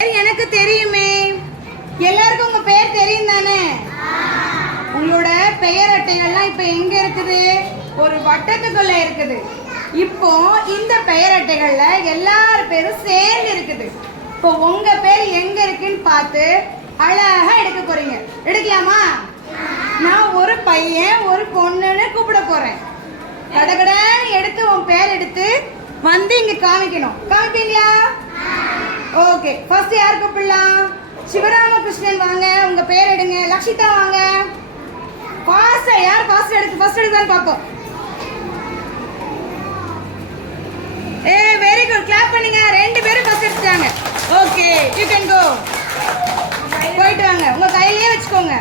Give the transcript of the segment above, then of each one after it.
எனக்கு தெரியுமே. எல்லாருக்கும் உங்க பேர் தெரியும் தானே? உங்களோட பெயர் அட்டைகள்லாம் இப்ப எங்க இருக்குது? ஒரு வட்டத்துக்குள்ள இருக்குது. இப்போ இந்த பெயர் அட்டைகள்ல எல்லார் பேரும் சேர்ந்து இருக்குது. இப்போ உங்க பேர் எங்க இருக்குன்னு பார்த்து அழகா எடுக்க போறீங்க. எடுக்கலாமா? நான் ஒரு பையன் ஒரு பொண்ணுன்னு கூப்பிட போறேன். கடகடன்னு எடுத்து உன் பேர் எடுத்து வந்து இங்க காமிக்கணும். காமிப்பீங்களா? ஓகே. ஃபர்ஸ்ட் யார் கூப்பிடலாம்? சிவராமகிருஷ்ணன் வாங்க, உங்க பேர் எடுங்க. லக்ஷிதா வாங்க. ஃபாஸ்டா யார் ஃபர்ஸ்ட் எடுக்குதான்னு பார்ப்போம். Very good. கிளாப் பண்ணுங்க. ரெண்டு பேரும் ஃபர்ஸ்ட் எடுத்துட்டாங்க. Okay, you can go. போயிட்டு வாங்க. உங்க கையிலேயே வச்சுக்கோங்க.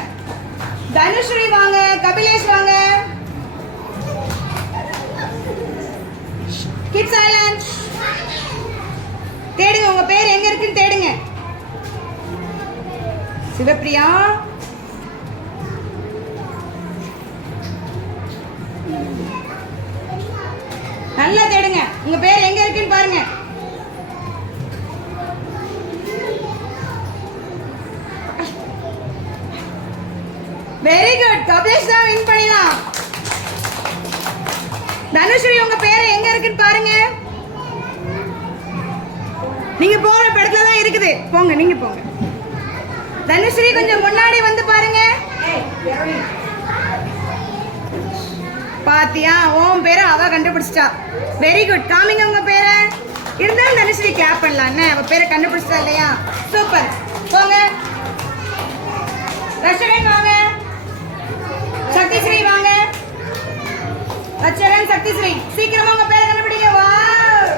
தனுஸ்ரீ வாங்க, கபிலேஷ் வாங்க. Keep silent. தேடுங்க, உங்க பேர் எங்க இருக்குன்னு தேடுங்க. சிவப்பிரியா, நல்லா தேடுங்க. உங்க பேர் எங்க இருக்குன்னு பாருங்க. Very good. கபிலேஷ் தான் வின் பண்ணினான். தனுஸ்ரீ, உங்க பேர் எங்க இருக்குன்னு பாருங்க. நீங்க போற இடத்துல தான் இருக்குது. போங்க, நீங்க போங்க. தனுஸ்ரீ கொஞ்சம் முன்னாடி வந்து பாருங்க. பாத்தியா, உன் பேரை அவ கண்டுபிடிச்சிட்டா. Very good. காமிங்க உங்க பேரை. இருந்தாலும் தனுஸ்ரீ கிளாப் பண்ணலாம். அவ பேரை கண்டுபிடிச்சிட்டா இல்லையா? சூப்பர். போங்க. ரஷரன் வாங்க. சக்திஸ்ரீ வாங்க. ரச்சரன், சக்திஸ்ரீ, சீக்கிரமா உங்க பேரை கண்டுபிடிங்க. Wow,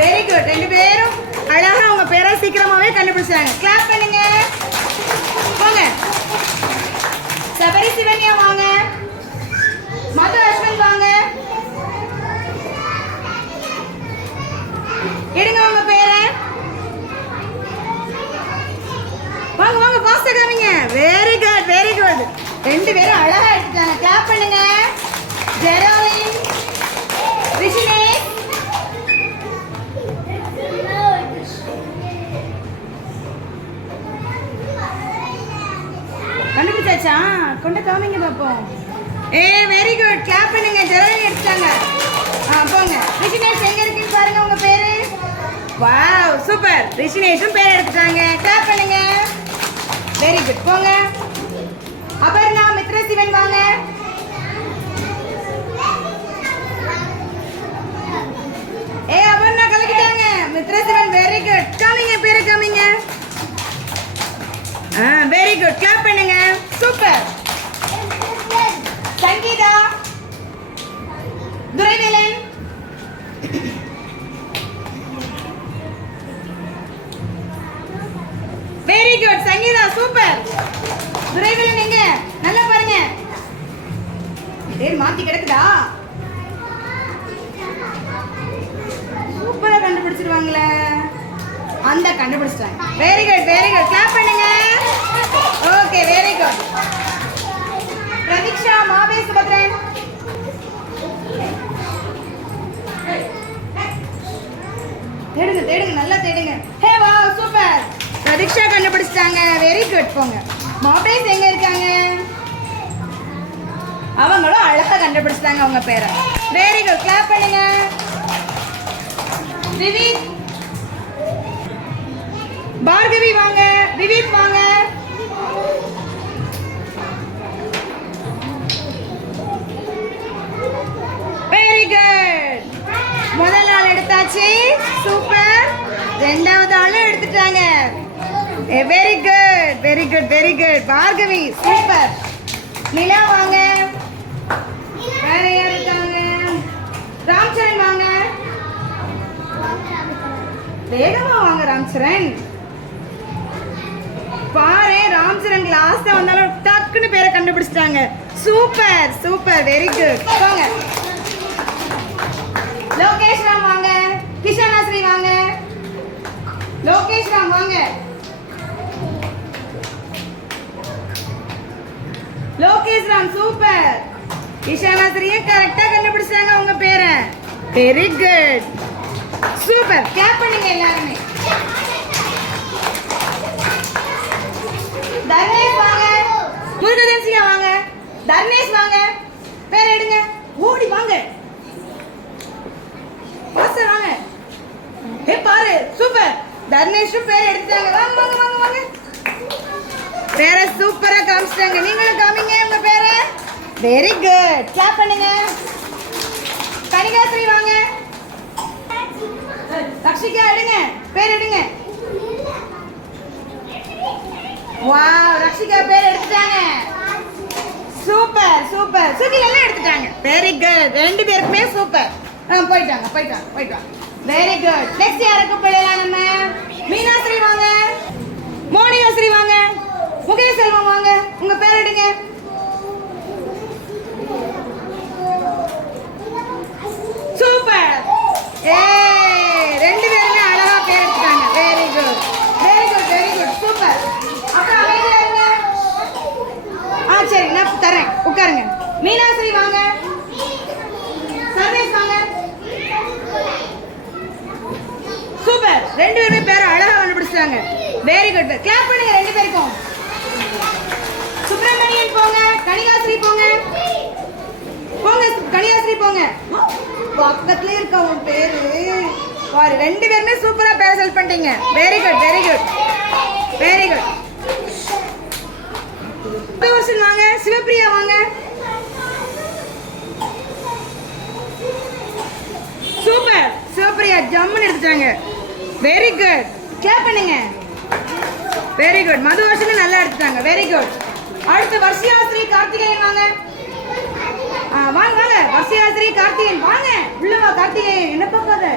very good. ரெண்டு பேரும் அழகா உங்க பேரை சீக்கிரமாவே கண்டுபிடிச்சாங்க. கிளாப் பண்ணுங்க. போங்க. சபரி சிவன்யா வாங்க. மது அஸ்வின் வாங்க. எடுங்க உங்க பேரை. வாங்க வாங்க, ஃபாஸ்டா காமிங்க. Very good, very good. ரெண்டு பேரும் அழகா எடுத்துட்டாங்க. கிளாப் பண்ணுங்க. ஜெரோலின், ரிஷினேஷ், கண்டுபிடிச்சாச்சா? கொண்டு காமிங்க பாப்போம். Very good. கிளாப் பண்ணுங்க. ஜெரோலின் எடுத்துட்டாங்க. போங்க. ரிஷினேஷ் எங்க இருக்குன்னு பாருங்க உங்க பேரு. Wow, super. ரிஷினேஷும் பேர் எடுத்துட்டாங்க. கிளாப் பண்ணுங்க. Very good. போங்க. அபர்ணா, மித்ர சிவன் வாங்க. அபர்ணா கலக்கிட்டாங்க. Mithra Sivan, very good. காமிங்க, பேரை காமிங்க. Very good. கிளாப் பண்ணுங்க. Super. Sangeetha, Duraivelan, very good. Sangeetha, super. Duraivelan எங்க? நல்லா பாருங்க. பேர் மாத்தி கிடக்குதா? சூப்பரா கண்டுபிடிச்சிருவாங்களே. அந்த கண்டுபிடிச்சிட்டாங்க. Very good, very good. Clap பண்ணுங்க. Okay, very good. பிரதீக்ஷா, மாவே, சுபத்ரன், தேடுங்க தேடுங்க, நல்லா தேடுங்க. Hey wow, super. பிரதீக்ஷா கண்டுபிடிச்சிட்டாங்க. Very good. போங்க. மாபேஸ் எங்க இருக்காங்க? அவங்களும் அழகா கண்டுபிடிச்சிட்டாங்க உங்க பேரை. Very good. கிளாப் பண்ணுங்க. விவித், பார்கவி வாங்க. விவித் வாங்க. Very good. முதல் ஆள் எடுத்தாச்சு. சூப்பர். ரெண்டாவது ஆளும் எடுத்துட்டாங்க. Very good, very good, very good. Bhargavi, super. Nila வாங்க. வேற யார் இருக்காங்க? ராம்சரண் வாங்க. வேகமா வாங்க ராம்சரண். பாரு, ராம்சரண் லாஸ்டா வந்தாலும் டக்குன்னு பேரை கண்டுபிடிச்சிட்டாங்க. Super, super, very good. வாங்க. லோகேஷ் ராம் வாங்க. கிஷானாஸ்ரீ வாங்க. லோகேஷ் ராம் வாங்க. லோகேஷ் ராம், சூப்பர். கிஷானாஸ்ரீயே கரெக்டா கண்டுபிடிச்சாங்க உங்க பேரை. Very good, super. கிளாப் பண்ணுங்க எல்லாருமே. தர்ணேஷ் வாங்க. முருகதேசிகா வாங்க. தர்ணேஷ் வாங்க. பேர் எடுங்க. ஓடி வாங்க. பாஸ்டர் வாங்க. ஏ பாரு சூப்பர். தர்ணேஷ் பேர் எடுத்துட்டாங்க. வாங்க வாங்க வாங்க வாங்க. பேர சூப்பரா காமிச்சிட்டாங்க. நீங்களும் காமிங்க உங்க பேர. Very good. கிளாப் பண்ணுங்க. கனிகாஸ்ரீ வாங்க. ரக்ஷிகா எடுங்க. பேர் எடுங்க. வாவ் ரக்ஷிகா பேர் எடுத்துட்டாங்க. Super super. சுகில் எல்லாம் எடுத்துட்டாங்க. Very good. ரெண்டு பேருக்குமே சூப்பர். போயிட்டாங்க போயிட்டாங்க போயிட்டாங்க. Very good. நெக்ஸ்ட் யாருக்கு பிள்ளைலாம் நம்ம? மீனாஸ்ரீ வாங்க. மோனிகாஸ்ரீ வாங்க. முகேஷ் செல்வம் வாங்க. உங்க பேர் எடுங்க. சூப்பர். ரெண்டு பேருமே அழகா பேர் எடுத்துட்டாங்க. Very good very good very good super. அப்புறம் அமைதியா இருங்க. சரி நான் தரேன் உட்காருங்க. மீனாஸ்ரீ வாங்க. சர்வேஷ் வாங்க. சூப்பர். ரெண்டு பேருமே பேரை அழகா கண்டுபிடிச்சாங்க. Very good. கிளாப் பண்ணுங்க ரெண்டு பேருக்கும். சுப்பிரமணியன் போங்க. கனிகாஸ்ரீ போங்க. போங்க கனிகாஸ்ரீ போங்க. பக்கத்துல இருக்க உன் பேரு பாரு. ரெண்டு பேருமே சூப்பரா பேரை செலக்ட் பண்ணிட்டீங்க. Very good very good very good. Varushan வாங்க. சிவப்பிரியா வாங்க. சூப்பர். சிவப்பிரியா ஜம்முன்னு எடுத்துட்டாங்க. Very good. கிளாப் பண்ணுங்க. Very good. மது வருஷன் நல்லா எடுத்துட்டாங்க. Very good. அடுத்து வர்ஷியாஸ்ரீ கார்த்திகேயன் வாங்க. வாங்க வாங்க. வர்ஷியாஸ்ரீ கார்த்திகேயன் வாங்க. உள்ள வா கார்த்திகேயன். என்ன பார்க்காத.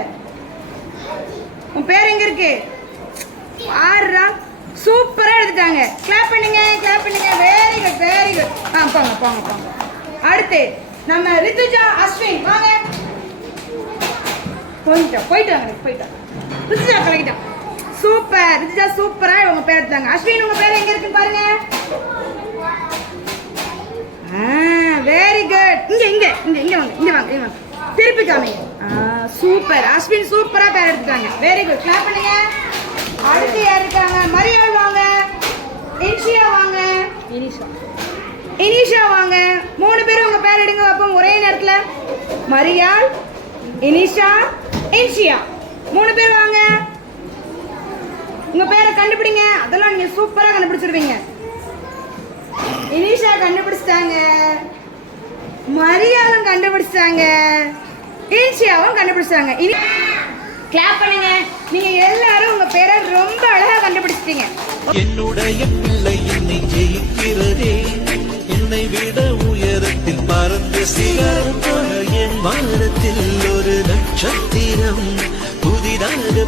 உன் பேர் எங்க இருக்கு? ஆறா. சூப்பரா எடுத்துட்டாங்க. கிளாப் பண்ணுங்க கிளாப் பண்ணுங்க. Very good very good. போங்க போங்க போங்க. அடுத்து நம்ம ரித்துஜா அஸ்வின் வாங்க. போயிட்டாங்க போயிட்டாங்க. ரித்துஜா கலக்கிட்டான். சூப்பர். ரித்துஜா சூப்பரா உங்க பேர் எடுத்தாங்க. அஸ்வின் உங்க பேர் எங்க இருக்குன்னு பாருங்க. Very good. இங்க இங்க இங்க இங்க வாங்க இங்க வாங்க இங்க வாங்க. திருப்பி காமிங்க. சூப்பர். அஸ்வின் சூப்பரா பேர் எடுத்துட்டாங்க. Very good. கிளாப் பண்ணுங்க. அடுத்து யார் இருக்காங்க? மரியாள் வாங்க. இன்ஷியா வாங்க. இனிஷா வாங்க. மூணு பேரும் உங்க பேர் எடுங்க பாப்போம் ஒரே நேரத்துல. மரியாள், இனிஷா, இன்ஷியா. மூணு பேர் வாங்க. உங்க பேரை கண்டுபிடிங்க. அதெல்லாம் நீங்க சூப்பரா கண்டுபிடிச்சிருவீங்க. இனிஷா கண்டுபிடிச்சிட்டாங்க. மரியாளும் கண்டுபிடிச்சிட்டாங்க. இன்ஷியாவும் கண்டுபிடிச்சாங்க. கிளாப் பண்ணுங்க. நீங்க எல்லாரும் உங்க பேரை ரொம்ப அழகா கண்டுபிடிச்சிட்டீங்க. என்னுடைய பிள்ளை என்னை ஜெயிக்கிறதே. என்னை விட உயரத்தில் பறந்து சிகரம் என் வானத்தில் ஒரு நட்சத்திரம் புதிதாக